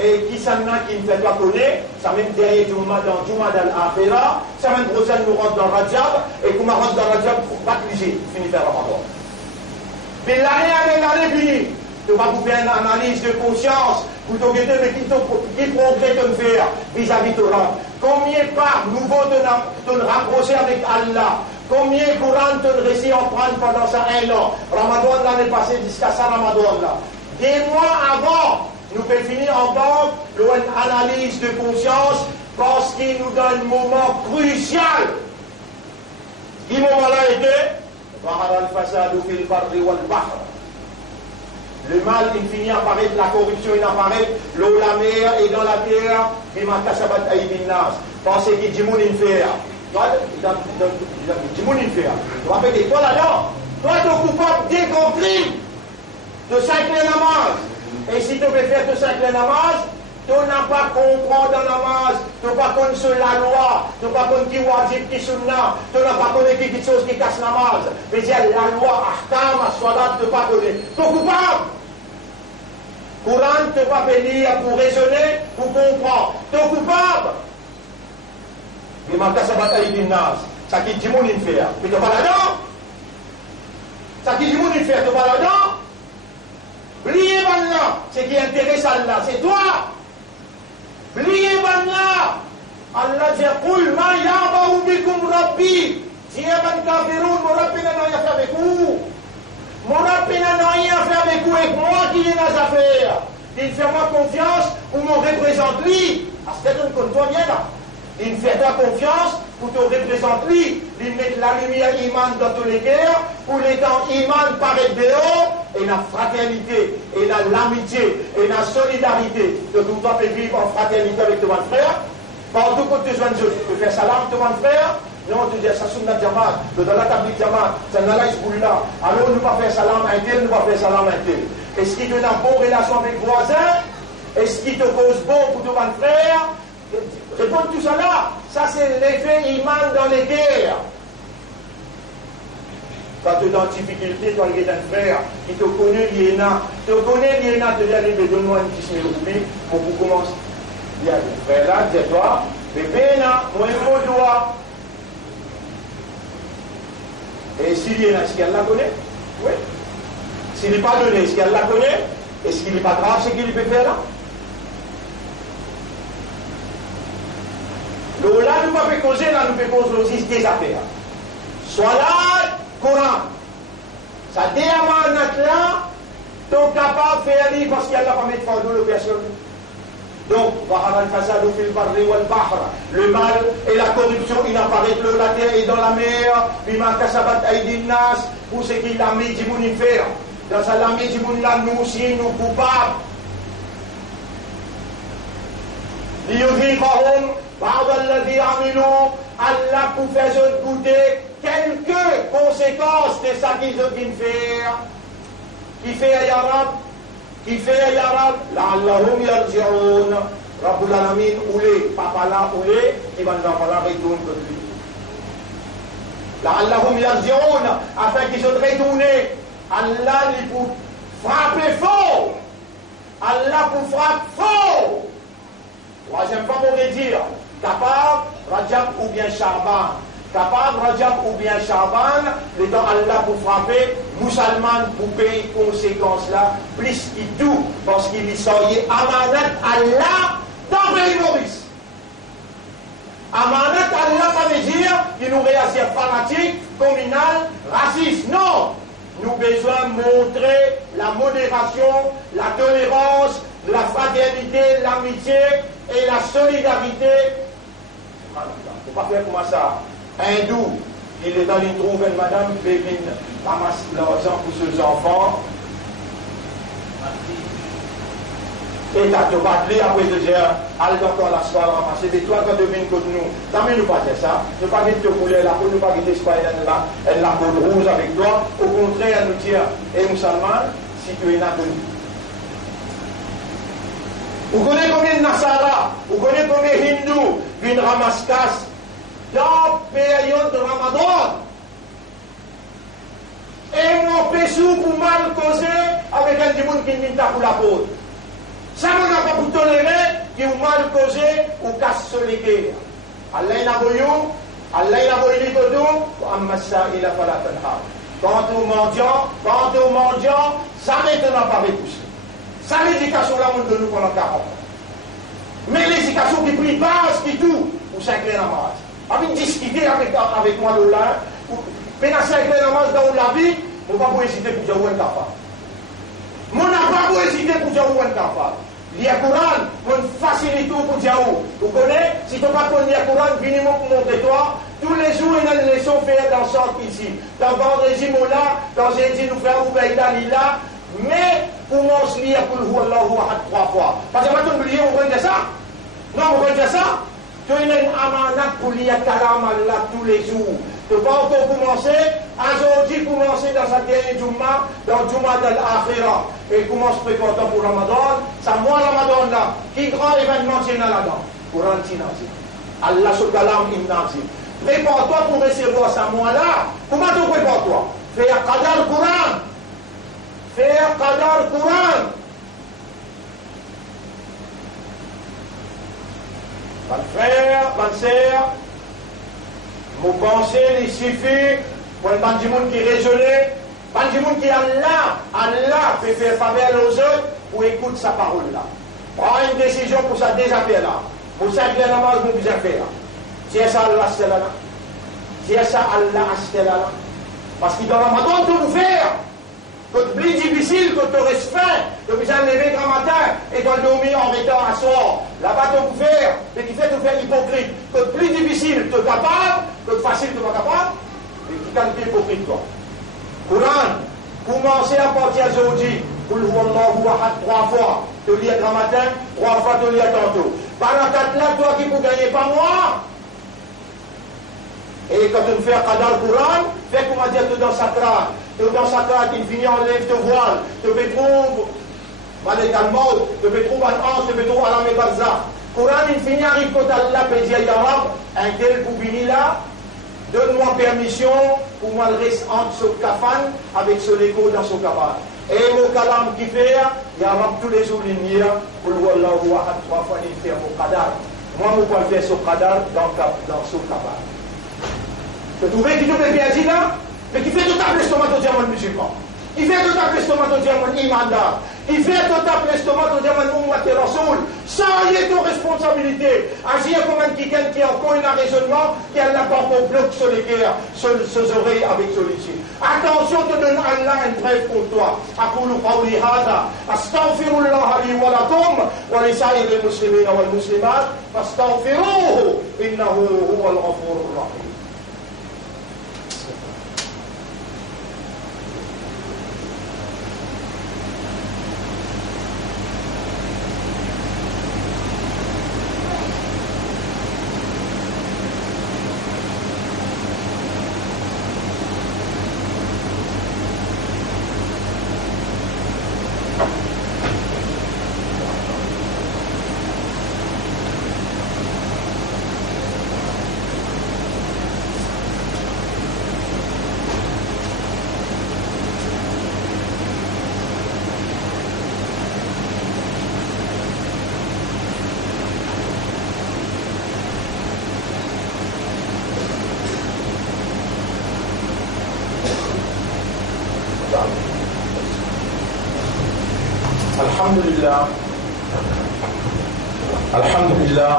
Et qui s'en a qui ne fait pas connaître, ça même derrière Juma dans Juma d'Al-Akhira, ça même prochaine nous rentre dans Rajab, et qu'on rentre dans Rajab pour pas cliger, fini faire Ramadan. Mais l'année finie, tu vas vous faire une analyse de conscience, pour te guetter, mais qui progrès te faire vis-à-vis de Torah. Combien par nouveau te rapprocher avec Allah? Combien de Coran te réussit en prendre pendant ça 1 an? Ramadan l'année passée jusqu'à ça Ramadan là. Des mois avant, nous pouvons finir en banque une analyse de conscience parce qu'il nous donne un moment crucial. Ce moment-là était le mal, il finit à apparaître, la corruption, il apparaît, l'eau, la mer, et dans la terre, pensez qu'il dit mon infère. Toi, tu vas faire toi là-dedans. Toi, tu es coupable dès qu'on crime de 5 namaz. Et si tu veux faire de 5 namaz, tu n'as pas comprendre dans la namaz, tu n'as pas connaître la loi, tu n'as pas connaître qui wajib, qui sunna, tu n'as pas connaître quelque chose qui casse la namaz. Mais dire la loi, ahkam, as-salat, tu n'as pas connaître. Tu es coupable. Coran, tu n'as pas lire pour raisonner, pour comprendre. Tu es coupable. Mais ma casse à bataille d'une nas, ça qui dit mon infère. Mais tu n'es pas là-dedans. Ça qui dit mon infère, tu n'es pas là-dedans. Bliez maintenant, ce qui intéresse Allah, c'est toi. Bliez maintenant. Allah dit, Qul ma ya'ba'u bikum rabbi. Si Ban Kafirun, mon Rabbi n'a rien fait avec vous. Mon Rabbi n'a rien fait avec vous, et moi qui ai des affaires. il fait moi confiance pour me représente lui. C'est un compte bien là. Il fait toi confiance pour te représenter lui. Il met la lumière iman dans tous les cœurs, pour les temps iman paraît dehors, et la fraternité, et l'amitié, et la solidarité. De tout le temps, vivre en fraternité avec ton frère. Partout que tu sois, tu peux faire salam, ton frère. Non, tu dis, ça sous la Jamaat, dans la table de Jamaat, ça n'a pas là. Alors, nous ne pas faire salam à un tel, nous ne pas faire salam à un tel. Est-ce qu'il te donne une bonne relation avec le voisin? Est-ce qu'il te cause bon pour ton frère? Réponds tout ça là. Ça, c'est l'effet iman dans les guerres. Quand tu es dans une difficulté, toi, il y a un frère qui te connaît, il y en a. Tu connais, il y en a, tu dis, allez, donne-moi une petite roupies pour qu'on commence. Il y a un frère là, dis-toi, bébé, moi, il faut doigt. Et s'il y en a, est-ce qu'elle la connaît? Oui. S'il n'est pas donné, est-ce qu'elle la connaît? Est-ce qu'il n'est pas grave ce qu'il peut faire là? Donc là, nous ne pouvons pas causer, là, nous pouvons causer aussi des affaires. Soit là, Coran. Ça déamane là, tu es capable de faire livre parce qu'il n'y a pas mis de fardeau de personne. Donc, le mal et la corruption, il apparaît dans la terre et dans la mer. Pour ce qu'il a mis du monde faire. Dans sa lame du monde là, nous aussi, nous coupables. Allah pour faire goûter quelques conséquences de ça qu'ils ont fait. Qui fait à Yarab? Qui fait à Yarab? La'allahum yarji'un. Rabbul Alamin, oulé, papa là, oulé, qui va nous en parler, retourne comme lui. La'allahum yarji'un, afin qu'ils soient retournés. Allah, il pour frapper fort. Allah pour frapper fort. Troisième fois, on va dire, capable, Rajab ou bien Shaban. Capable, Rajab ou bien Shaban, les temps Allah pour frapper, musulman pour payer conséquences là, plus qu'il tout, parce qu'il y soyez amanat Allah dans le pays Maurice. Amanat Allah, ça veut dire qu'il nous réagit fanatique, communal, raciste. Non! Nous avons besoin de montrer la modération, la tolérance, la fraternité, l'amitié et la solidarité. Il ne faut pas faire comme ça. Hindou, il est dans une trouve une madame Bévin, ramasse l'argent pour ses enfants. Et tu as battu après de dire, allez encore la soirée ramasser, et toi quand tu viens contre nous, ça ne nous pas faire ça, ne pas quitter te couler la peau, ne pas quitter elle la peau rouge avec toi, au contraire, elle nous dit, et musulman, si tu es là de nous. Vous connaissez combien de Nasara, vous connaissez combien de hindous viennent ramasser casse dans la période de Ramadan. Et mon péchou pour mal causer avec un démon qui vient pour la peau. Ça ne va pas pour tolérer qui ont mal causé ou casse sur les guerres. Allah n'a voyou, Allah n'a voyou les godons, Amassa il a pas la tanha. Quant aux mendiants, ça maintenant pas repoussé. Ça l'éducation là, on de nous pendant 40 ans. Mais l'éducation qui prie basse, qui tout, ou 5 heures namaz. Avec discuter avec moi là, mais dans 5 heures namaz dans la vie, on ne va pas hésiter pour dire où est capable. On n'a pas hésiter pour dire où est capable. Lire Coran, on facilite tout pour dire où. Vous connaissez, si tu n'as pas connu le Coran, venez pour monter toi. Tous les jours, il y a une leçon faite dans le centre ici. Dans le régime là, dans les dit nous faire Oubaïda Lila. Mais, comment se lire pour le Allahu Ahad 3 fois? Parce que maintenant, oubliez, on connaît ça? Non, on connaît ça? Tu as une amanat pour lire Kalam Allah tous les jours. Tu ne vas pas encore commencer. Aujourd'hui, commencer dans sa dernière Jumma, dans le Jumma de l'Akhira. Et commence préparant pour Ramadan. Ça, moi, Ramadan là, qui grand événement c'est là-dedans? Coran Tinazi. Allah sur Kalam Imnazi. Prépare-toi pour recevoir ça, moi là. Comment tu prépares-toi? Fais Qadar Coran. Faire Qadar Coran. Mon frère, ma sœur, vous pensez, il suffit pour un bandimoun qui raisonnait, bandimoun qui Allah peut faire faveur aux autres pour écouter sa parole là. Prends une décision pour ça désaffaire là. Pour ça que la namaz vous bien faire. Si ça Allah c'est là. Si ça Allah c'est là. Parce qu'il dans Ramadan tout vous faire. C'est plus difficile que tu restes faim, que vous allez lever grand matin et de dormir en mettant à soir. Là-bas, tu peux faire, et qui fait te faire hypocrite. C'est plus difficile, tu es capable, que facile, tu n'es pas capable, et qui t'en fait hypocrite, toi. Courant, commencez à partir d'aujourd'hui, pour le voir trois fois, te lis grand matin, 3 fois te lis tantôt. Pendant 4 là, toi qui peux gagner, pas moi. Et quand tu me fais un cadre Courant, fais comment dire, tu dans Sakrat. Tu dans Sakrat, il finit en lève, te voile, te retrouve malégalement, te retrouve en ange, te retrouve à la Mébarza. Courant, il finit, arrive quand Allah peut dire, Yarab, un tel pour venir là, donne-moi permission pour moi le reste entre ce kafan avec ce légo dans ce kafan. Et mon kalam qui fait, Yarab tous les jours l'unir, pour le Wallahu Ahad 3 fois, il fait mon kadar. Moi, je peux faire ce kadar dans ce kafan. Vous trouvez qui te bien dit là? Mais qui fait tout à l'estomac au diamant musulman. Il fait tout à l'estomac au diamant imandar. Il fait tout à l'estomac au diamant ummat et rasoul. Sans y être de responsabilité. Agir comme un quelqu'un qui a encore un raisonnement, qui a la porte au bloc sur les guerres, sur ses oreilles avec celui-ci. Attention, te donne Allah un preuve pour toi. أقول قولي هذا أستغفر الله لي ولكم ولسائر المسلمين والمسلمات فاستغفروه إنه هو الغفور الرحيم. الحمد لله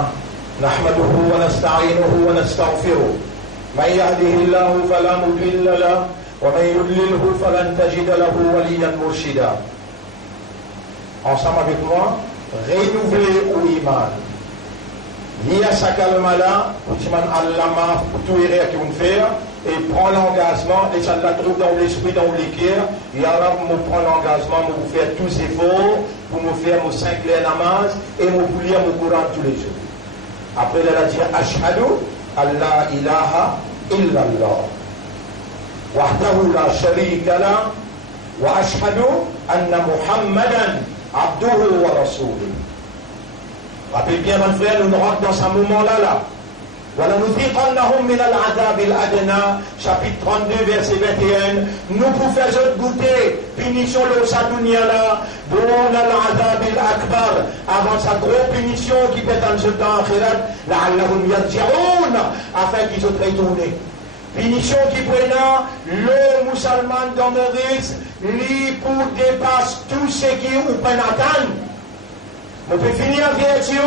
نحمده ونستعينه ونستغفره من يهده الله فلا مضل له ومن يضلله فلن تجد له وليا مرشدا. Ensemble avec moi, renouveler au iman. Lia sakalmala, utiman allama, tout erreur qui vont faire, et prend l'engagement, et ça la trouve dans l'esprit, dans le cœur, et alors me prend l'engagement, me vous faire tous efforts, pour me faire mon 5 clés namaz, et me vous lire mon Coran tous les jours. Après, elle a dit, Ashhadu, Allah ilaha illallah. Wahdahu la sharika la, wa ashhadu anna Muhammadan abduhu wa rasuluh. Rappelez bien, mon frère, nous rentrons dans ce moment-là. وَلَنُذِيقَنَّهُمْ مِنَ الْعَذَابِ الْأَدْنَى, chapitre 32, verset 21. Nous vous faisons goûter, punition de sa dunya là, دون العذاب الأكبر, avant sa grosse punition qui peut être en ce temps akhirat, لَعَلَّهُمْ يَرْجِعُونَ, afin qu'ils se retournent. Punition qui prend le musulman dans Maurice, lui pour dépasse tout ce qui ou peut attendre. On peut finir en vertu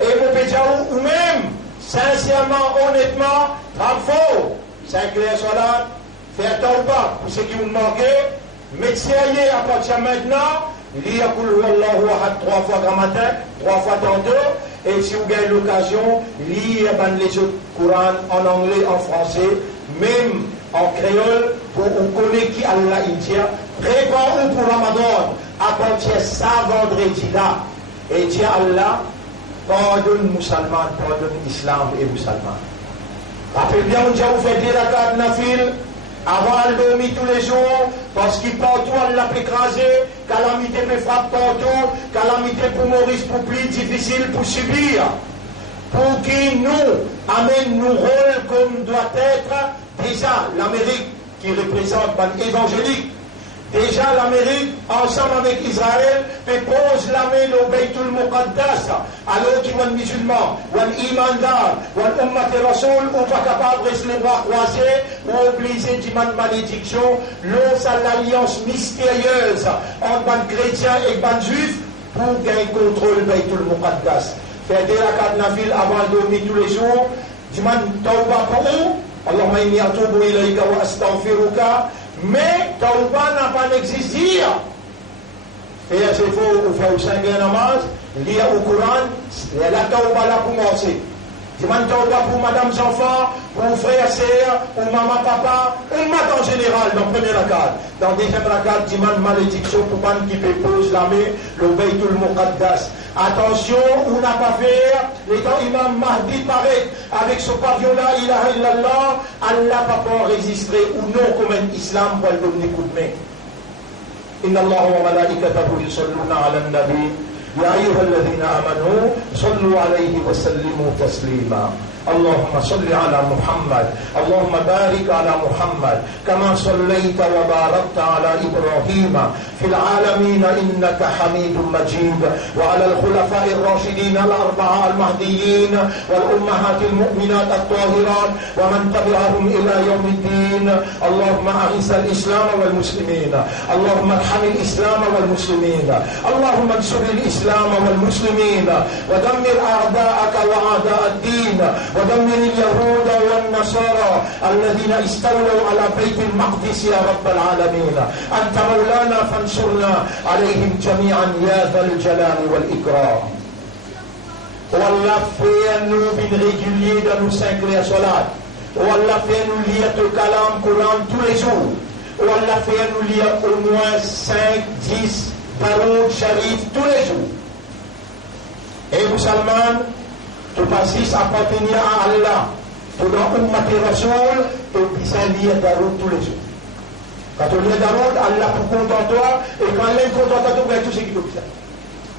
et on peut dire ou même, sincèrement, honnêtement, bravo, c'est clair sur là, faire tauba pour ceux qui vous manquent, mais sérieux à partir de maintenant, lire Allahu Ahad 3 fois grand matin, 3 fois tantôt, et si vous avez l'occasion, lire les autres Coran en anglais, en français, même en créole, pour vous connaître qui Allah India, préparez-vous pour Ramadan, à partir de ça vendredi là. Et Dieu Allah pardonne musulman, pardonne islam et musulman. Rappelez bien, on dit vous faites des rakats nafil avant de dormir tous les jours, parce qu'il partout Allah peut écraser, calamité peut frapper partout, calamité pour Maurice, pour plus difficile pour subir. Pour qu'il nous amène nos rôles comme doit être déjà l'Amérique qui représente l'évangélique. Déjà l'Amérique, ensemble avec Israël, pose la main au Baytul Muqaddas, alors qu'il y a un musulman, ou un imandar, ou un ummat et rasoul, ou pas capable de rester les bras croisés, ou obligé d'y mettre malédiction, l'os à l'alliance mystérieuse entre un chrétien et un juif, pour gagner contrôle Baytul Muqaddas. Faire des rakats nafil avant de dormir tous les jours, d'y mettre tauba pour eux, Allahumma inni atubu ilayka wa astaghfiruka Mais Tauba n'a pas d'existir. Et c'est faux, vous faites 5 namaz, lire au Coran, la Tauba là pour commencer. Demande Tauba pour madame enfants, pour frères, sœurs, ou maman, papa, ou mat en général dans le premier rakat. Dans le deuxième rakat, demande malédiction pour man qui peut poser la main, le Baytul Muqaddas. Attention, on n'a pas fait, les temps Imam Mahdi paraît avec ce pavillon-là, ilaha illallah, Allah pas pour résister ou non comme un islam pour le donner coup de main. Inna Allah wa malaikatahu yusalluna ala nabi. يا أيها الذين آمنوا صلوا عليه وسلموا تسليما اللهم صل على محمد اللهم بارك على محمد كما صليت وباركت على إبراهيم في العالمين إنك حميد مجيد وعلى الخلفاء الراشدين الأربعة المهديين والأمهات المؤمنات الطاهرات ومن تبعهم إلى يوم الدين اللهم أعز الإسلام والمسلمين اللهم ارحم الإسلام والمسلمين اللهم انصر الإسلام والمسلمين ودمر أعداءك وأعداء الدين ودمر اليهود والنصارى الذين استولوا على بيت المقدس يا رب العالمين أنت مولانا فانصرنا عليهم جميعا يا ذا الجلال والإكرام والله fait nous bin régulier dans nos 5 solat والله fait nous lire le kalam Coran tous les jours والله fait nous lire au moins 5, 10 Daroud Sharif tous les jours et musulman tu passes appartenir à Allah, tu dois ummat Rasoul, tu peux lire Daroud tous les jours. Quand tu lis Daroud, Allah pour compte en toi, et quand Allah est content en toi, tu gagnes tout ce qui te plaît.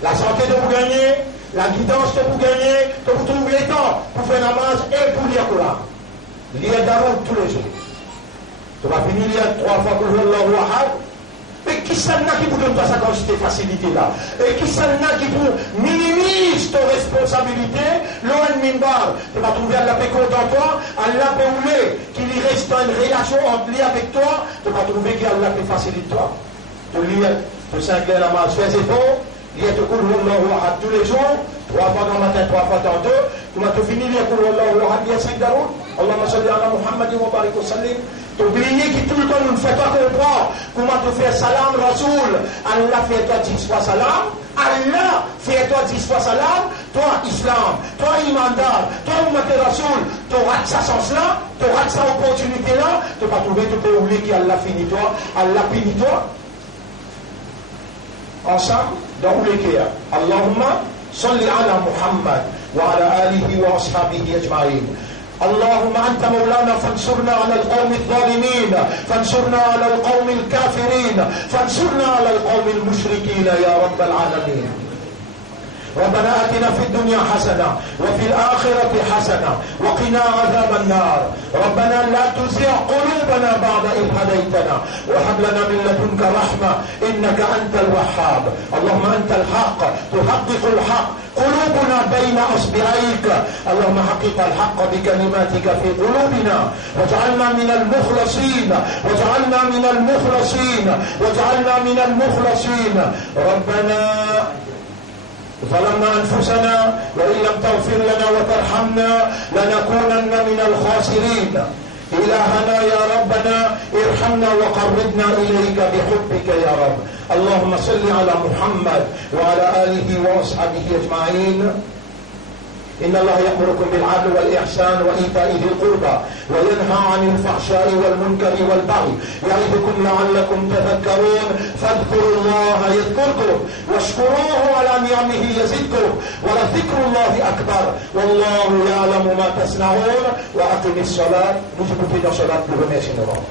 La santé de vous gagner, la guidance de vous gagner, de vous trouver le temps pour faire namaz et pour lire Coran. Lire Daroud tous les jours. Tu vas finir lire 3 fois pour Allahu Ahad. Et qui s'en a qui vous donne pas sa quantité de facilité-là? Et qui s'en a qui vous minimise ton responsabilité? L'on minbar, tu vas trouver Allah peut content toi, Allah peut rouler, qu'il y reste une relation entre lui avec toi, tu vas trouver qu'Allah peut faciliter toi. Tu lis le 5 heures namaz, fais effort, lis te coule Allahu Ahad tous les jours, 3 fois dans le matin, 3 fois dans 2, tu vas te finir lire coule Allahu Ahad, lis 5 Daroud, Allahumma salli ala Muhammadin wa barik wa sallim. Oubliez qui tout le temps nous ne fait pas comprendre comment te faire salam Rasoul. Allah fait toi 10 fois salam. Allah fait toi 10 fois salam. Toi Islam, toi Imandar, toi Ummat Rasoul. Tu auras ça sens-là, tu auras ça opportunité-là. Tu vas trouver, tu peux oublier qu'Allah finit toi, Allah finit toi. Ensemble, dans tous les cas, Allahumma salli ala Muhammad wa ala alihi wa ashabihi ajma'in. اللهم أنت مولانا فانصرنا على القوم الظالمين فانصرنا على القوم الكافرين فانصرنا على القوم المشركين يا رب العالمين ربنا آتنا في الدنيا حسنة وفي الآخرة حسنة وقنا عذاب النار ربنا لا تزغ قلوبنا بعد إذ هديتنا وهب لنا من لدنك رحمة إنك أنت الوهاب اللهم أنت الحق تحقق الحق قلوبنا بين أصبعيك اللهم حقق الحق بكلماتك في قلوبنا واجعلنا من المخلصين واجعلنا من المخلصين واجعلنا من المخلصين ربنا ظلمنا أنفسنا وإن لم تغفر لنا وترحمنا لنكونن من الخاسرين إلهنا يا ربنا ارحمنا وقربنا إليك بحبك يا رب اللهم صل على محمد وعلى آله وأصحابه أجمعين إن الله يأمركم بالعدل والإحسان وإيتاء ذي القربى وينهى عن الفحشاء والمنكر والبغي يعظكم لعلكم تذكرون فاذكروا الله يذكركم واشكروه على نعمه يزدكم ولذكر الله أكبر والله يعلم ما تصنعون وأقم الصلاة نجب في صلاة بغميش نظام